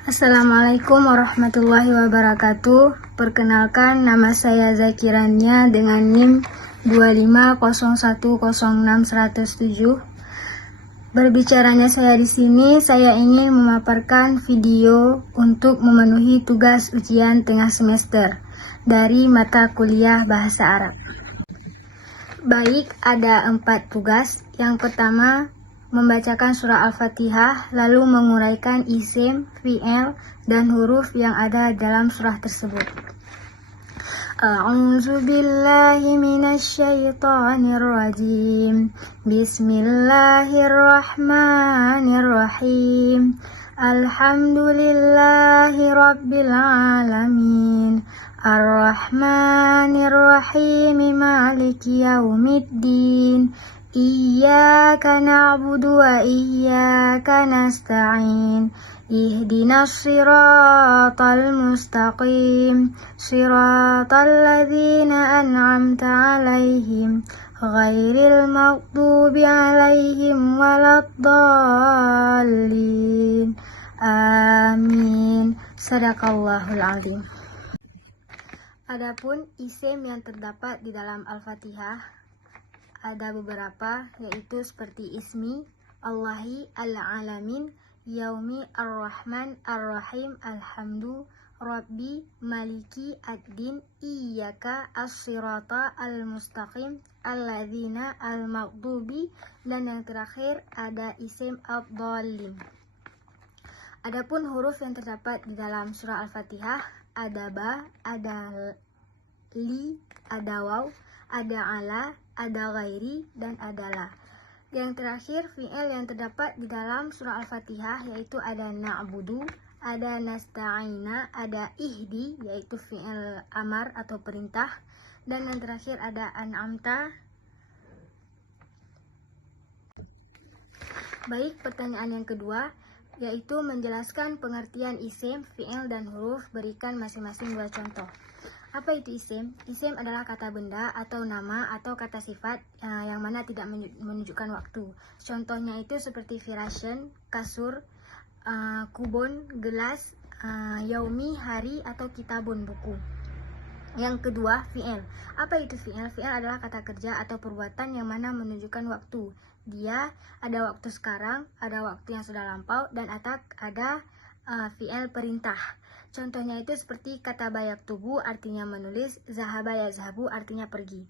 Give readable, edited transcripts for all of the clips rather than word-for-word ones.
Assalamualaikum warahmatullahi wabarakatuh. Perkenalkan, nama saya Zakirania dengan NIM 250106107. Berbicaranya saya di sini, saya ingin memaparkan video untuk memenuhi tugas ujian tengah semester dari mata kuliah Bahasa Arab. Baik, ada 4 tugas. Yang pertama, membacakan surah Al-Fatihah, lalu menguraikan isim, fi'il, dan huruf yang ada dalam surah tersebut. A'udzu billahi minasyaitonir rajim. Bismillahirrahmanirrahim. Alhamdulillahi rabbil alamin. Ar-Rahmanir-Rahim. Maliki yaumiddin. Iyyaka na'budu wa iyyaka nasta'in. Ihdinas siratal mustaqim. Siratal ladzina an'amta 'alaihim ghairil maghdubi 'alaihim waladdallin. Amin. Shadaqallahul azim. Adapun isim yang terdapat di dalam Al-Fatihah ada beberapa, yaitu seperti ismi, Allahi, al-alamin, yaumi, ar-rahman, ar-rahim, alhamdu, rabbi, maliki, ad-din, iyyaka, as-sirata, al-mustaqim, alladzina, al-maghdubi, dan yang terakhir ada isim ad-dallin. Adapun huruf yang terdapat di dalam surah Al-Fatihah ada ba, ada li, ada waw, ada ala, ada ghairi, dan adalah. Yang terakhir, fi'il yang terdapat di dalam surah Al-Fatihah yaitu ada na'budu, ada nasta'ina, ada ihdi yaitu fi'il amar atau perintah, dan yang terakhir ada an'amta. Baik, pertanyaan yang kedua yaitu menjelaskan pengertian isim, fi'il, dan huruf. Berikan masing-masing 2 contoh. Apa itu isim? Isim adalah kata benda atau nama atau kata sifat yang mana tidak menunjukkan waktu. Contohnya itu seperti firasyen, kasur, kubon, gelas, yaumi, hari, atau kitabun, buku. Yang kedua, fi'il. Apa itu fi'il? Fi'il adalah kata kerja atau perbuatan yang mana menunjukkan waktu. Dia ada waktu sekarang, ada waktu yang sudah lampau, dan ada fi'il perintah. Contohnya itu seperti kata bayak tubuh artinya menulis, zahaba yazhabu artinya pergi.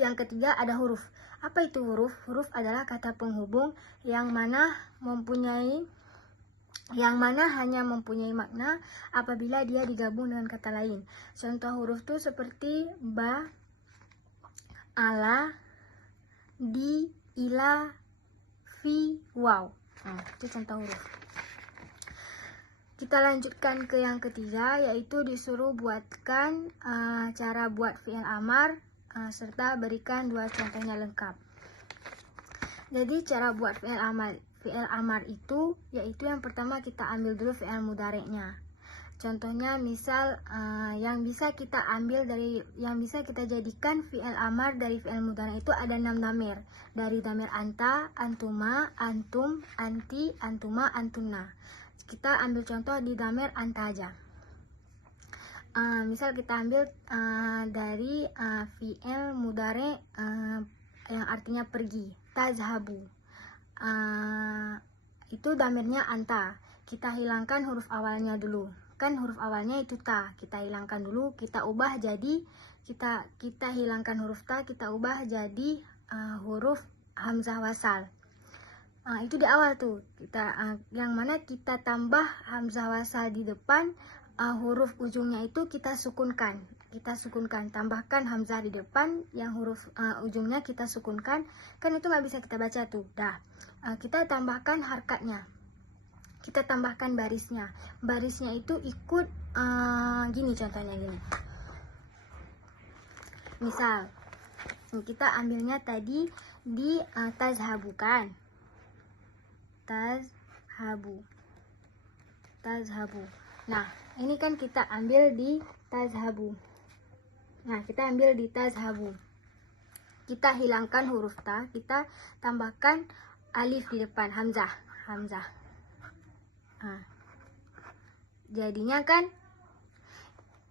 Yang ketiga ada huruf. Apa itu huruf? Huruf adalah kata penghubung yang mana hanya mempunyai makna apabila dia digabung dengan kata lain. Contoh huruf itu seperti ba, ala, di, ila, fi, waw. Itu contoh huruf. Kita lanjutkan ke yang ketiga, yaitu disuruh buatkan cara buat fi'il amar serta berikan 2 contohnya lengkap. Jadi cara buat fi'il amar itu yaitu yang pertama kita ambil dulu fi'il mudhari'nya. Contohnya misal yang bisa kita jadikan fi'il amar dari fi'il mudhari' itu ada 6 damir. Dari damir anta, antuma, antum, anti, antuma, antunna. Kita ambil contoh di damir anta aja. Misal kita ambil dari fi'il mudhari' yang artinya pergi, tazhabu. Itu damirnya anta. Kita hilangkan huruf awalnya dulu. Kan huruf awalnya itu ta. Kita hilangkan dulu, kita ubah jadi kita hilangkan huruf ta, kita ubah jadi huruf hamzah wasal. Itu di awal tuh yang mana kita tambah hamzah wasal di depan, huruf ujungnya itu kita sukunkan, tambahkan hamzah di depan, yang huruf ujungnya kita sukunkan, kan itu nggak bisa kita baca tuh. Kita tambahkan harkatnya, kita tambahkan barisnya itu ikut gini, contohnya gini. Misal kita ambilnya tadi di tazhabu kan, tazhabu. Nah, ini kan kita ambil di tazhabu. Kita hilangkan huruf ta, kita tambahkan alif di depan, hamzah. Jadinya kan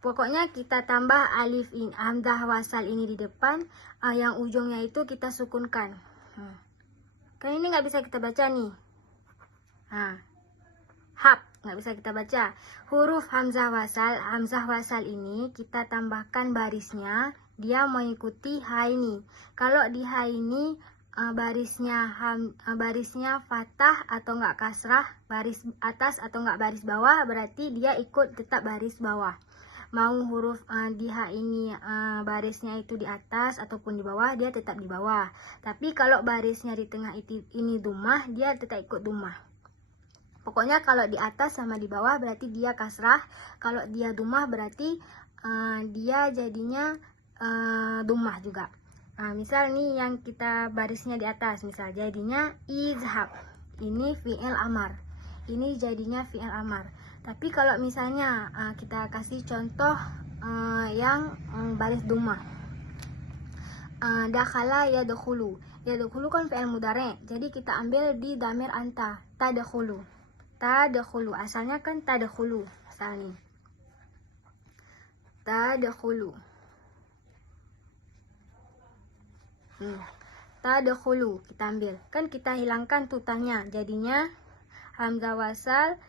pokoknya kita tambah alif in hamzah wasal ini di depan, yang ujungnya itu kita sukunkan. Kan ini nggak bisa kita baca nih. Hap nggak bisa kita baca. Huruf hamzah wasal ini kita tambahkan barisnya, dia mengikuti ha ini. Kalau di ha ini barisnya fathah atau enggak kasrah, baris atas atau enggak baris bawah, berarti dia ikut tetap baris bawah. Mau huruf di ha ini barisnya itu di atas ataupun di bawah, dia tetap di bawah. Tapi kalau barisnya di tengah ini dumah, dia tetap ikut dumah. Pokoknya kalau di atas sama di bawah berarti dia kasrah. Kalau dia dumah berarti dia jadinya dumah juga. Misal nih yang kita barisnya di atas, misal jadinya izhab. Ini fi'il amar. Ini jadinya fi'il amar. Tapi kalau misalnya kita kasih contoh yang baris dumah. Dakhala yadkhulu. Yadkhulu kan fi'il mudhari'. Jadi kita ambil di dhamir anta, tadkhulu. Tadkhulu. Asalnya kan tadkhulu. Asal nih. Tadkhulu. Tadkhulu kita ambil. Kan kita hilangkan tutangnya. Jadinya hamzah wasal.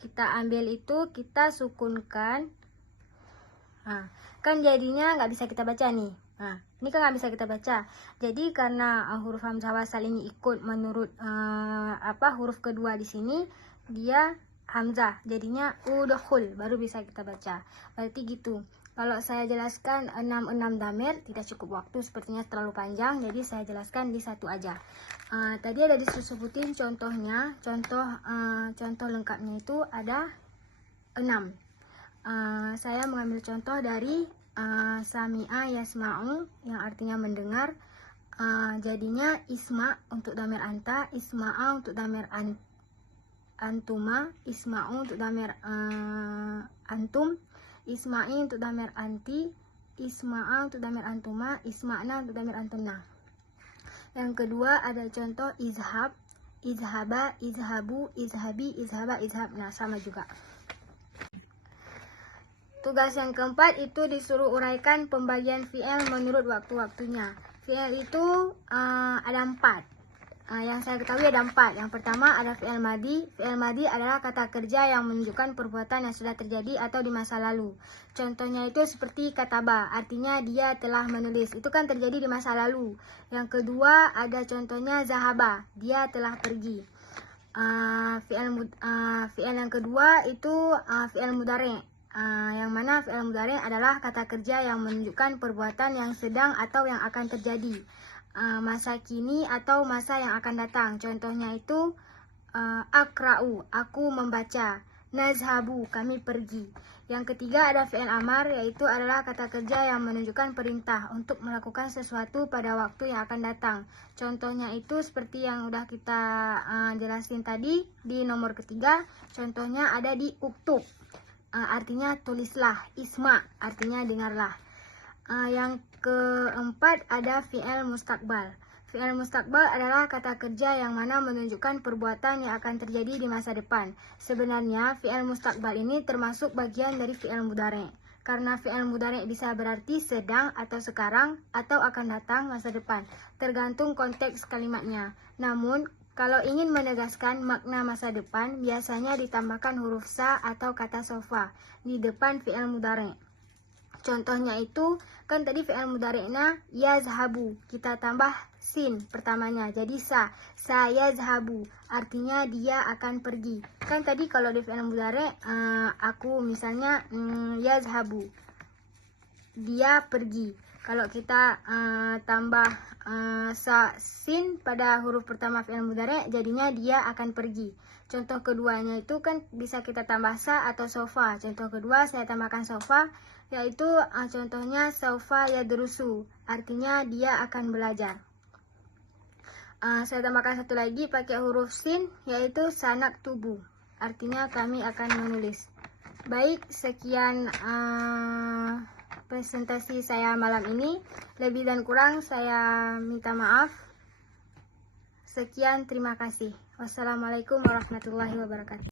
Kita ambil itu, kita sukunkan. Kan jadinya nggak bisa kita baca nih. Ini kan nggak bisa kita baca. Jadi karena huruf hamzah wasal ini ikut menurut huruf kedua di sini, dia hamzah. Jadinya udkhul, baru bisa kita baca. Berarti gitu. Kalau saya jelaskan 6 dhamir tidak cukup waktu, sepertinya terlalu panjang, jadi saya jelaskan di satu aja. Tadi ada disebutin contohnya, contoh lengkapnya itu ada 6. Saya mengambil contoh dari sami'a yasma'u yang artinya mendengar. Jadinya isma untuk dhamir anta, isma'a untuk dhamir antuma, isma'u untuk dhamir antum, isma'i untuk dhamir anti, isma'a untuk dhamir antuma, isma'na untuk dhamir antumna. Yang kedua ada contoh izhab, izhaba, izhabu, izhabi, izhaba, izhab. Nah, sama juga. Tugas yang keempat itu disuruh uraikan pembagian fi'il menurut waktu-waktunya. Fi'il itu ada 4. Yang saya ketahui ada 4. Yang pertama ada fi'il madi. Fi'il madi adalah kata kerja yang menunjukkan perbuatan yang sudah terjadi atau di masa lalu. Contohnya itu seperti kataba, artinya dia telah menulis. Itu kan terjadi di masa lalu. Yang kedua ada contohnya zahaba, dia telah pergi. Fi'il yang kedua itu fi'il mudhari'. Yang mana fi'il mudhari' adalah kata kerja yang menunjukkan perbuatan yang sedang atau yang akan terjadi, masa kini atau masa yang akan datang. Contohnya itu akra'u, aku membaca, nazhabu, kami pergi. Yang ketiga ada fi'il amar, yaitu adalah kata kerja yang menunjukkan perintah untuk melakukan sesuatu pada waktu yang akan datang. Contohnya itu seperti yang udah kita jelasin tadi di nomor ketiga. Contohnya ada di uktub, artinya tulislah, isma artinya dengarlah. Yang keempat ada fi'il mustaqbal. Fi'il mustaqbal adalah kata kerja yang mana menunjukkan perbuatan yang akan terjadi di masa depan. Sebenarnya fi'il mustaqbal ini termasuk bagian dari fi'il mudhari'. Karena fi'il mudhari' bisa berarti sedang atau sekarang atau akan datang masa depan, tergantung konteks kalimatnya. Namun kalau ingin menegaskan makna masa depan, biasanya ditambahkan huruf sa atau kata sofa di depan fi'il mudhari'. Contohnya itu, kan tadi fi'il mudhari'na yazhabu, kita tambah sin pertamanya, jadi sa yazhabu, artinya dia akan pergi. Kan tadi kalau di fi'il mudhari' aku misalnya yazhabu, dia pergi. Kalau kita tambah sin pada huruf pertama fi'il mudhari', jadinya dia akan pergi. Contoh keduanya itu kan bisa kita tambah sa atau sofa. Contoh kedua saya tambahkan sofa, yaitu contohnya sofa yadrusu, artinya dia akan belajar. Saya tambahkan satu lagi pakai huruf sin, yaitu sanak tubuh, artinya kami akan menulis. Baik, sekian presentasi saya malam ini. Lebih dan kurang saya minta maaf. Sekian, terima kasih. Wassalamualaikum warahmatullahi wabarakatuh.